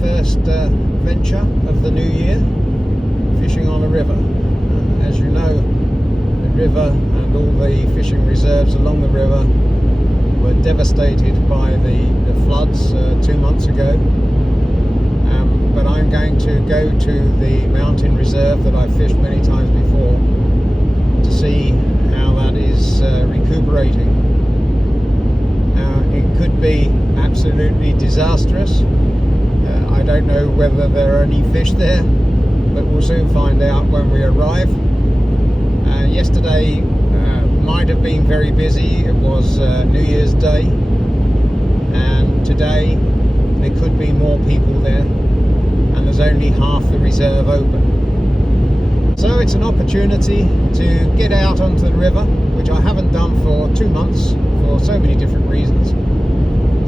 first venture of the new year, fishing on a river. As you know, the river and all the fishing reserves along the river were devastated by the floods 2 months ago. But I'm going to go to the mountain reserve that I've fished many times before to see how that is recuperating. It could be absolutely disastrous. I don't know whether there are any fish there, but we'll soon find out when we arrive. Yesterday might have been very busy. It was New Year's Day, and today there could be more people there, and there's only half the reserve open. So it's an opportunity to get out onto the river, which I haven't done for 2 months for so many different reasons.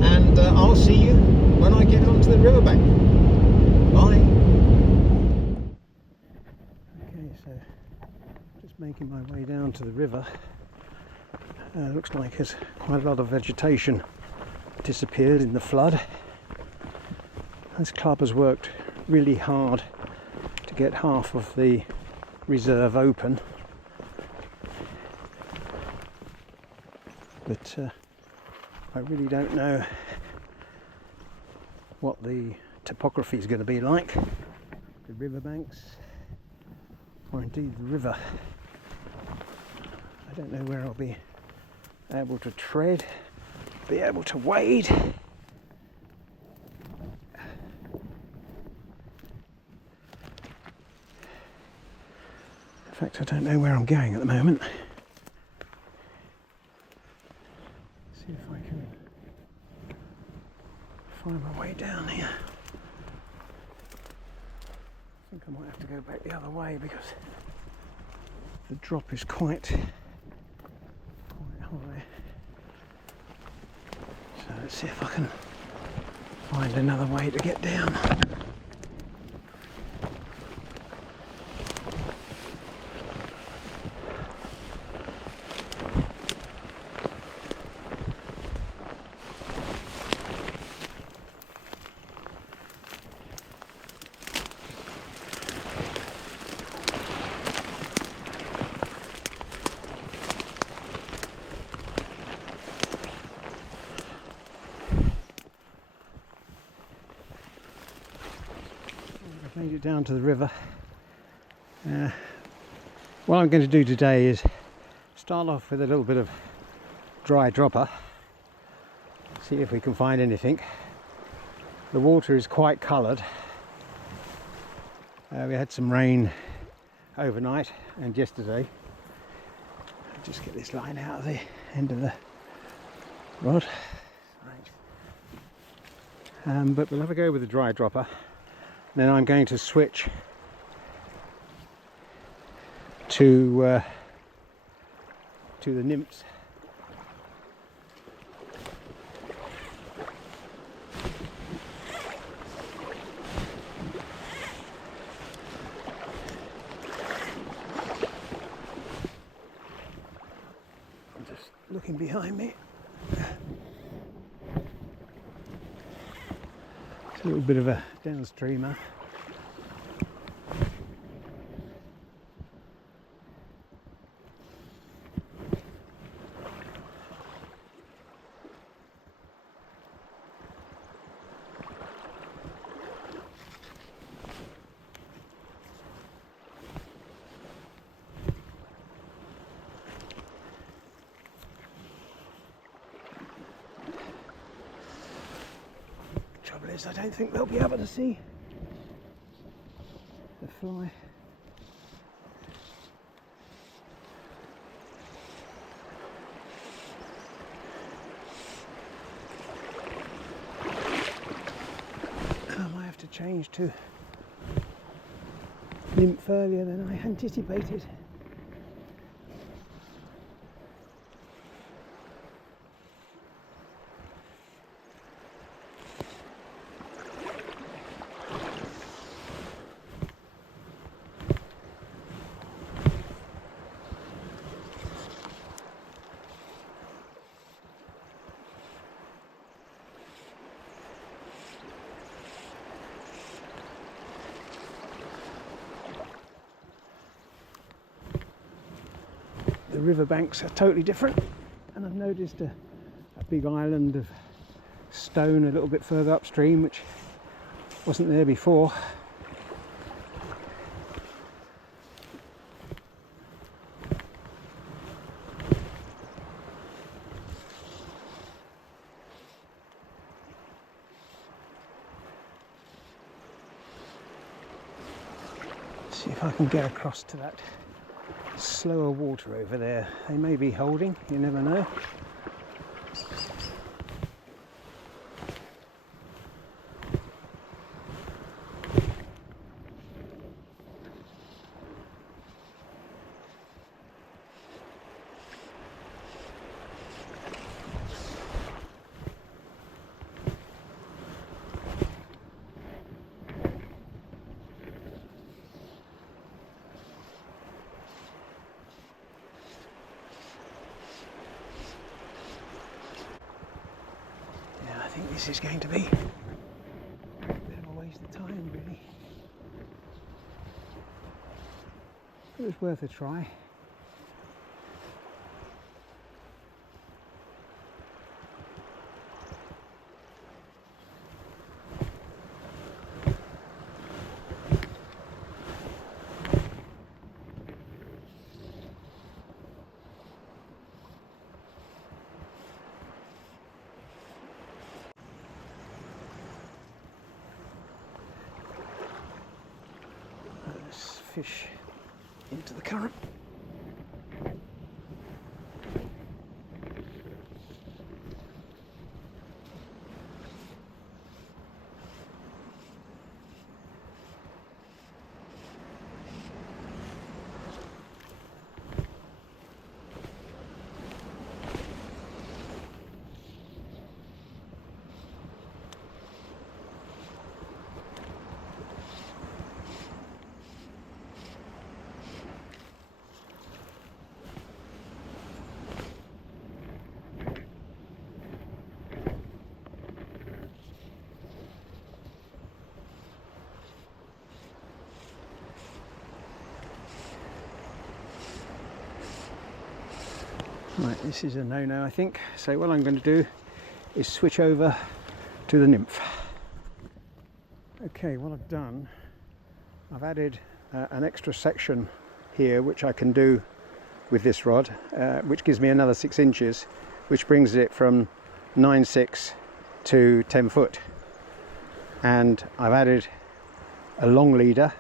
And I'll see you when I get onto the riverbank. Bye. Okay, so just making my way down to the river. Looks like there's quite a lot of vegetation disappeared in the flood. This club has worked really hard to get half of the reserve open, but I really don't know what the topography is going to be like, the riverbanks, or indeed the river. I don't know where I'll be able to tread, be able to wade. In fact, I don't know where I'm going at the moment. See if I can find my way down here. I think I might have to go back the other way because the drop is quite high. So let's see if I can find another way to get down. Made it down to the river. What I'm going to do today is start off with a little bit of dry dropper, see if we can find anything. The water is quite coloured. We had some rain overnight and yesterday. I'll just get this line out of the end of the rod. But we'll have a go with the dry dropper. Then I'm going to switch to the nymphs. I'm just looking behind me. A little bit of a downstreamer. Trouble is, I don't think they'll be able to see the fly. I might have to change to nymph earlier than I anticipated. the riverbanks are totally different, and I've noticed a big island of stone a little bit further upstream which wasn't there before. See if I can get across to that slower water over there. They may be holding, you never know. I think this is going to be a bit of a waste of time, really. It was worth a try. Fish into the current. Right, this is a no-no, I think. So what I'm going to do is switch over to the nymph. Okay, what I've done, I've added an extra section here which I can do with this rod, which gives me another 6 inches, which brings it from 9.6 to 10 foot. And I've added a long leader.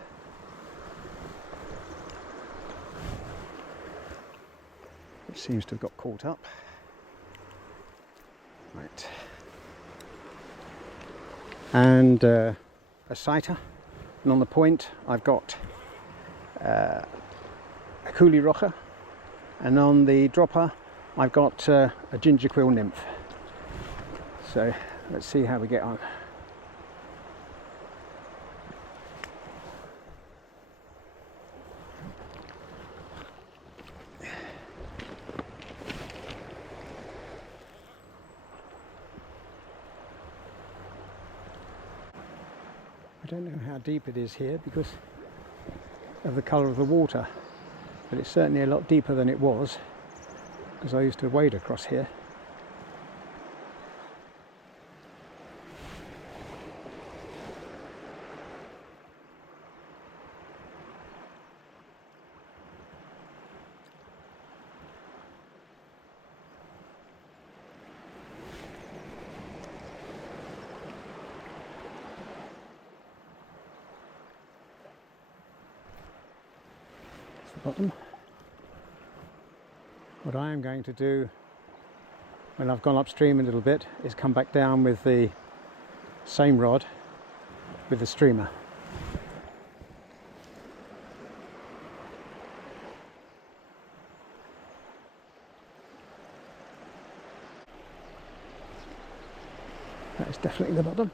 Which seems to have got caught up. Right. And a sighter. And on the point I've got a coolie rocker. And on the dropper I've got a ginger quill nymph. So let's see how we get on. I don't know how deep it is here because of the colour of the water, but it's certainly a lot deeper than it was because I used to wade across here. Bottom. What I am going to do when I've gone upstream a little bit is come back down with the same rod with the streamer. That is definitely the bottom.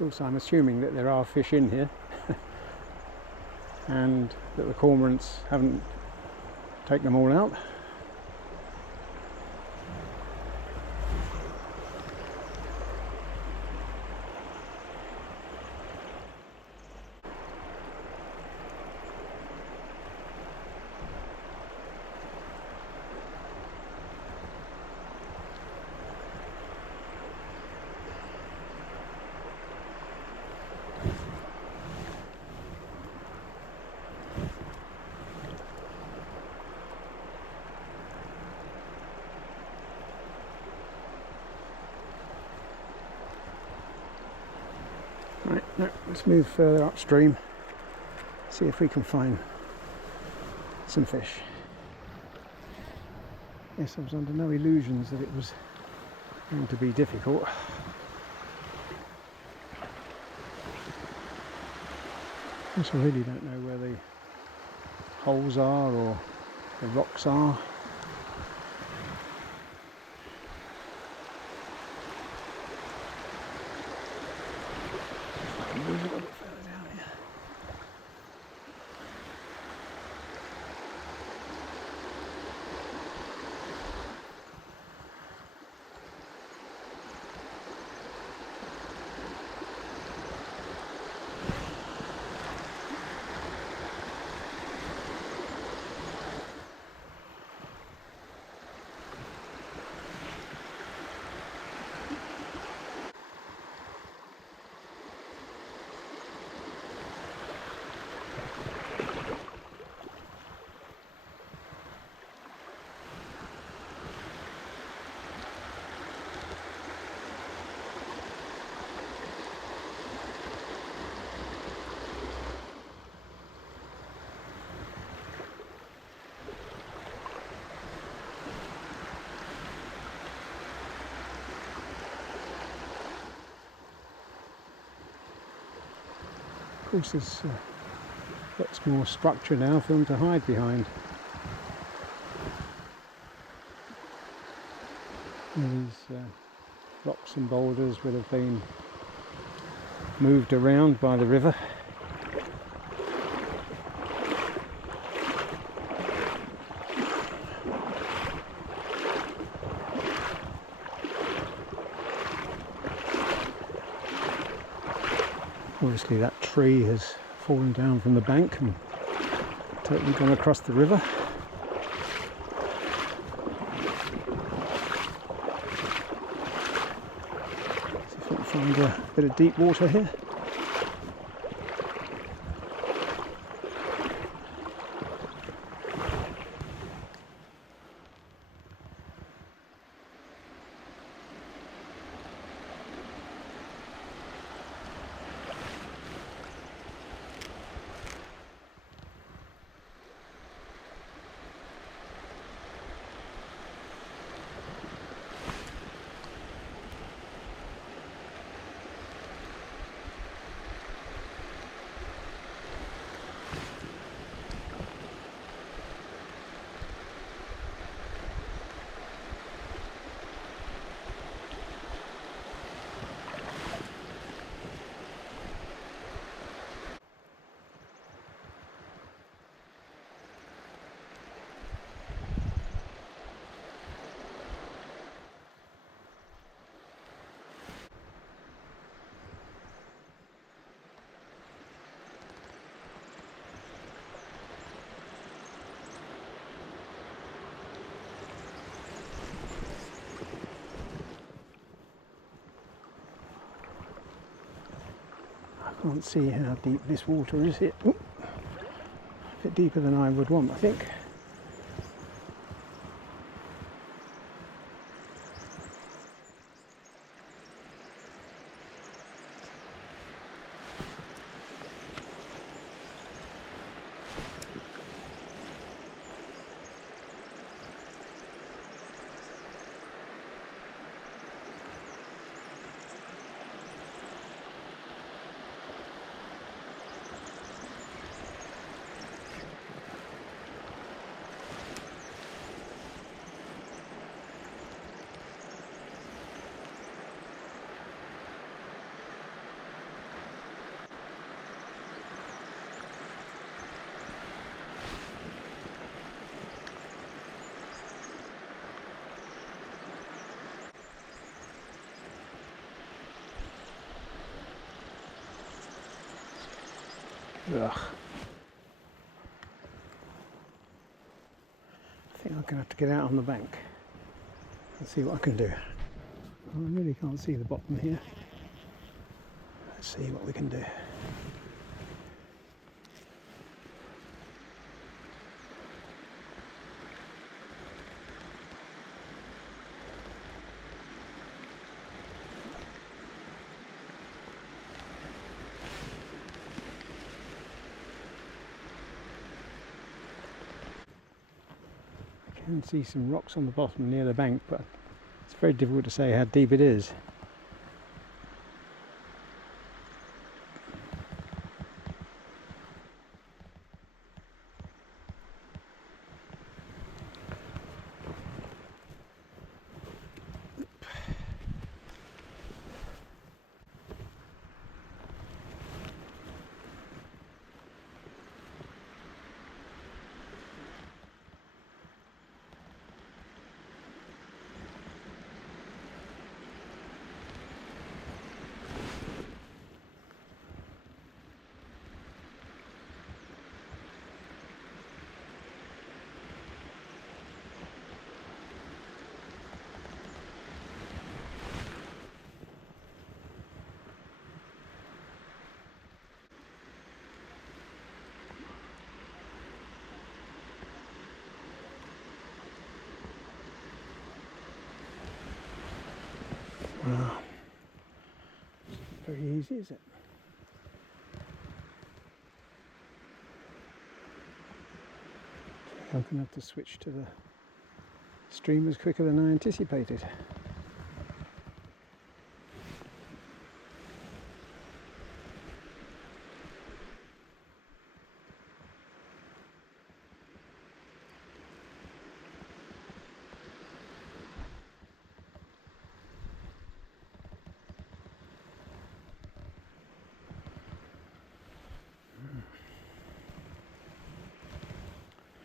course, I'm assuming that there are fish in here and that the cormorants haven't taken them all out. Right, now let's move further upstream, see if we can find some fish. Yes, I was under no illusions that it was going to be difficult. I really don't know where the holes are or the rocks are. Move a little bit further down here. Of course, there's lots more structure now for them to hide behind. These rocks and boulders would have been moved around by the river. Obviously that tree has fallen down from the bank and totally gone across the river. See if we can find a bit of deep water here. I can't see how deep this water is. A bit deeper than I would want, I think. Ugh. I think I'm going to have to get out on the bank and see what I can do. I really can't see the bottom here. Let's see what we can do. I can see some rocks on the bottom near the bank, but it's very difficult to say how deep it is. Wow. Very easy, is it? I'm going to have to switch to the streamers quicker than I anticipated.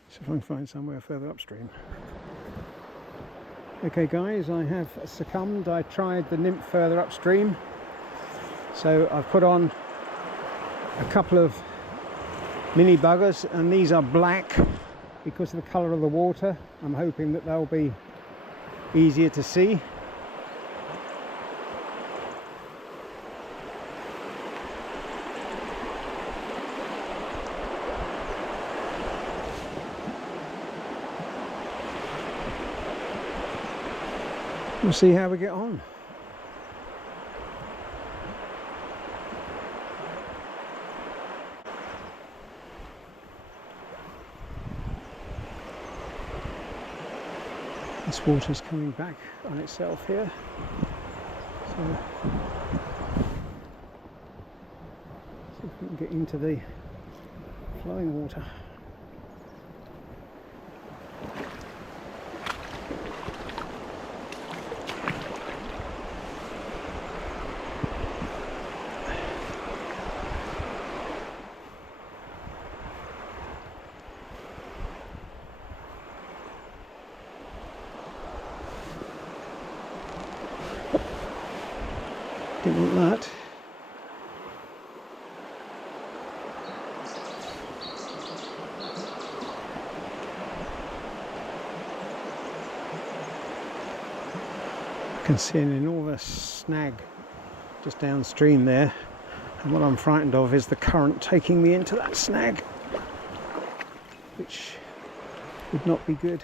So if I can find somewhere further upstream. Okay guys, I have succumbed. I tried the nymph further upstream. So I've put on a couple of mini buggers, and these are black because of the colour of the water. I'm hoping that they'll be easier to see. We'll see how we get on. This water's coming back on itself here. So see if we can get into the flowing water. Didn't want that. I can see an enormous snag just downstream there, and what I'm frightened of is the current taking me into that snag, which would not be good.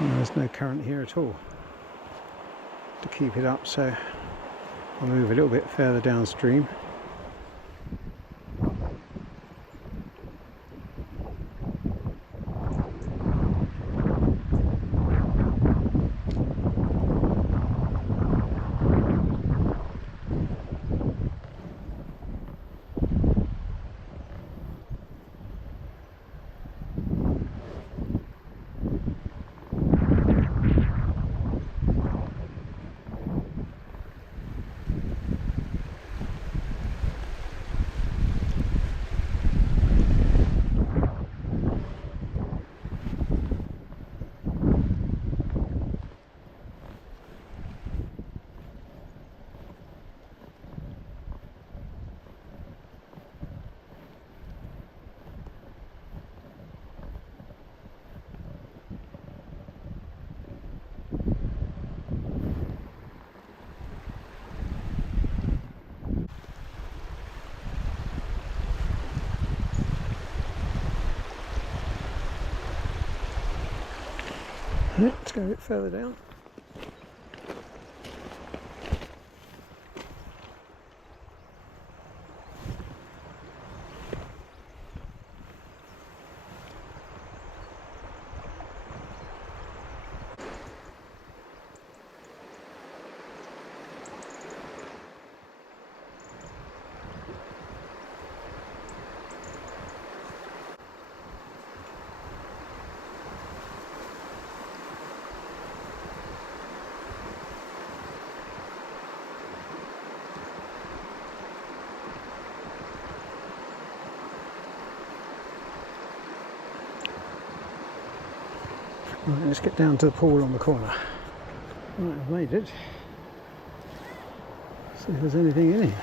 There's no current here at all to keep it up, so I'll move a little bit further downstream. Yeah, let's go a bit further down. Right, let's get down to the pool on the corner. Right, I've made it. See if there's anything in it.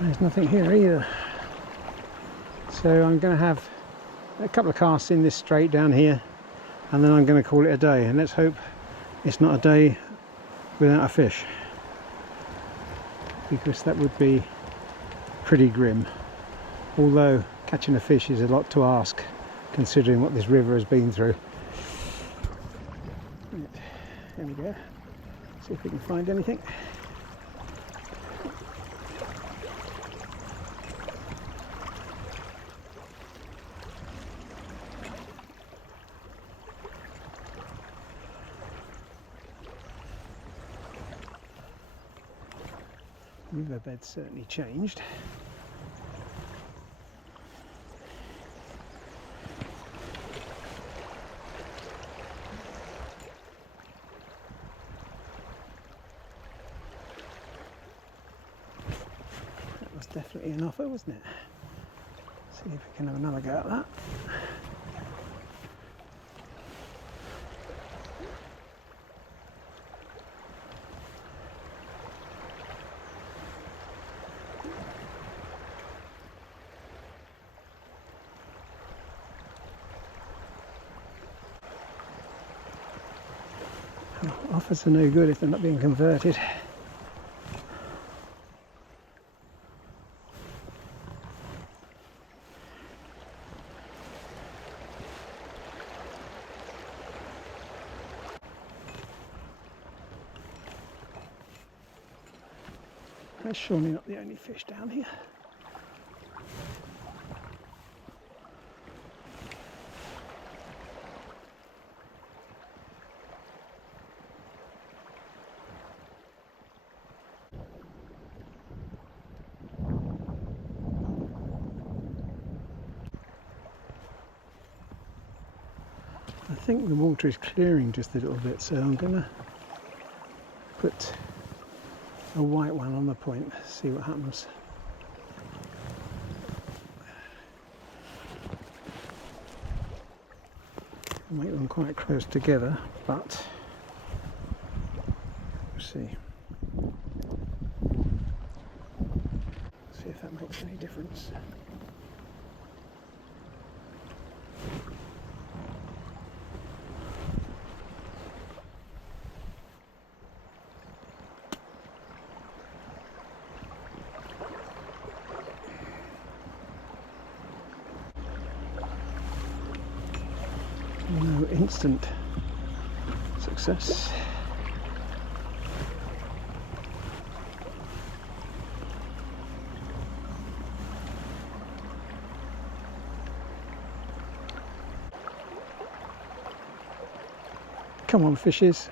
There's nothing here either. So I'm going to have a couple of casts in this straight down here, and then I'm going to call it a day, and let's hope it's not a day without a fish, because that would be pretty grim. Although catching a fish is a lot to ask considering what this river has been through. Right, there we go. See if we can find anything. Riverbed's certainly changed. That was definitely an offer, wasn't it? See if we can have another go at that. Offers are no good if they're not being converted. That's surely not the only fish down here. I think the water is clearing just a little bit, so I'm going to put a white one on the point, see what happens. Make them quite close together, but see. See if that makes any difference. No instant success. Come on, fishes.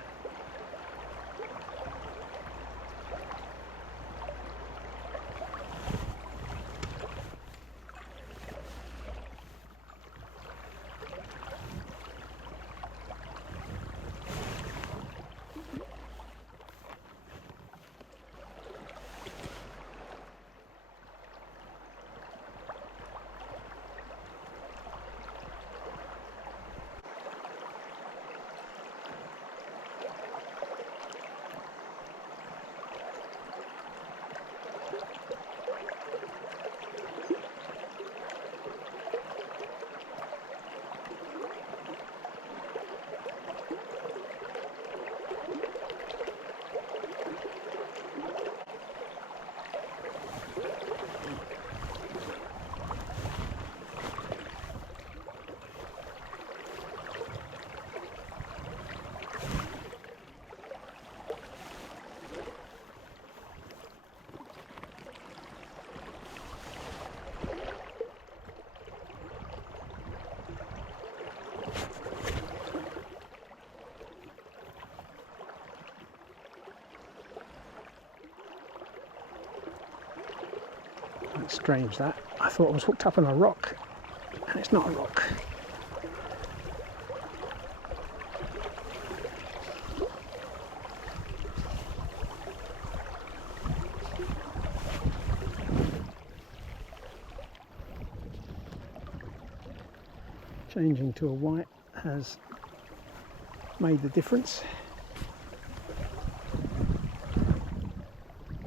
That's strange that. I thought I was hooked up on a rock, and it's not a rock. Changing to a white has made the difference.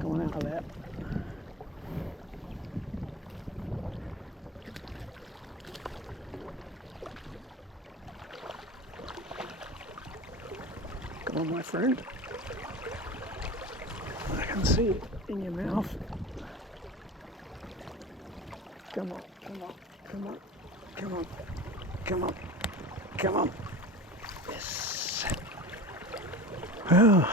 Go on out of there. Come on, my friend. I can see it in your mouth. Come on, come on, come on, come on. Come on, come on. Yes. Well,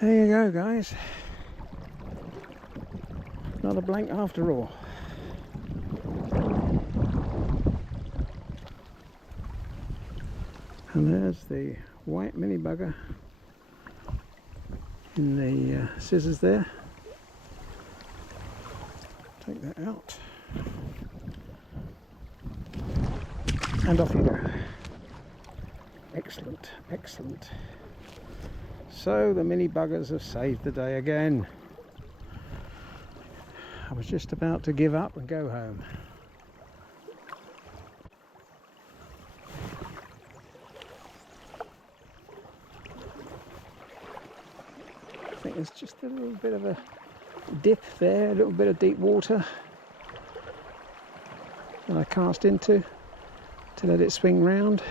there you go, guys. Not a blank after all. And there's the white mini bugger in the scissors there. Take that out. And off you go. Excellent, excellent. So the mini buggers have saved the day again. I was just about to give up and go home. I think there's just a little bit of a dip there, a little bit of deep water that I cast into to let it swing round,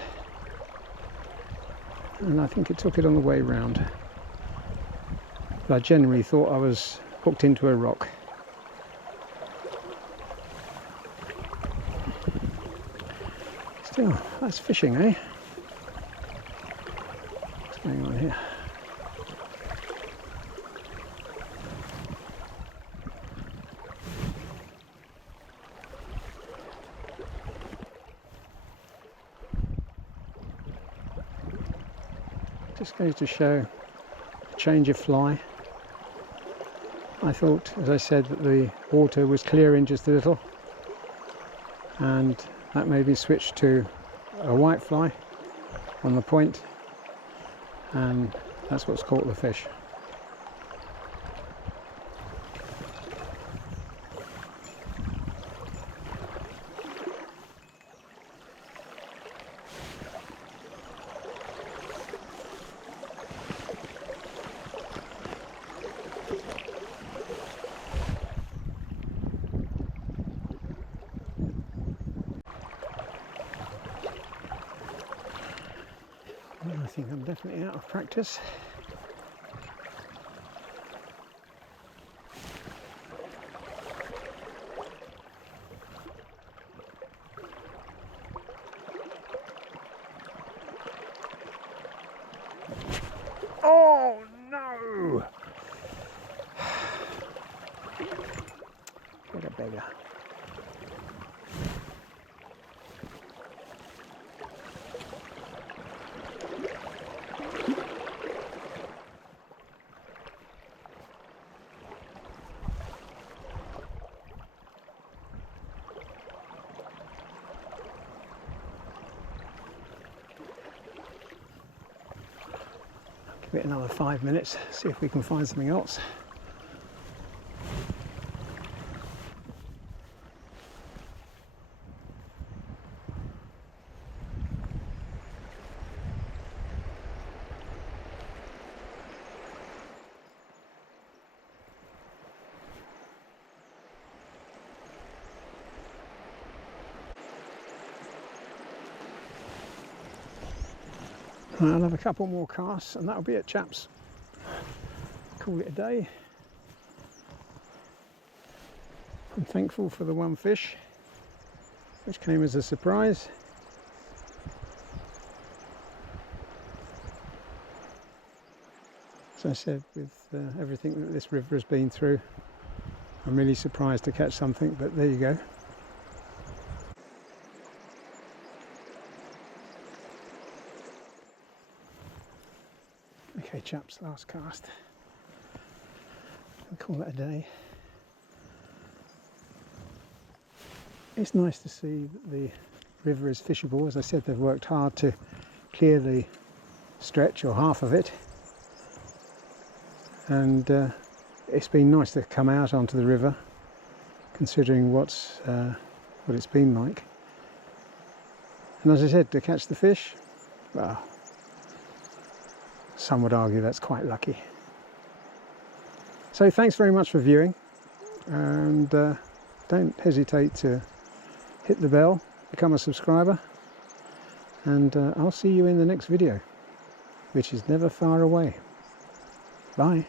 and I think it took it on the way round, but I generally thought I was hooked into a rock. Still, that's fishing, eh? What's going on here? Just goes to show the change of fly. I thought, as I said, that the water was clearing just a little, and that made me switch to a white fly on the point, and that's what's caught the fish. definitely out of practice. Oh no! What a beggar. Give it another 5 minutes, see if we can find something else. I'll have a couple more casts and that'll be it, chaps. Call it a day. I'm thankful for the one fish, which came as a surprise. As I said, with everything that this river has been through, I'm really surprised to catch something, but there you go. Okay chaps, last cast. I'll call it a day. It's nice to see that the river is fishable. As I said, they've worked hard to clear the stretch or half of it, and it's been nice to come out onto the river considering what it's been like. And as I said, to catch the fish, well, some would argue that's quite lucky. So thanks very much for viewing, and don't hesitate to hit the bell, become a subscriber, and I'll see you in the next video, which is never far away. Bye.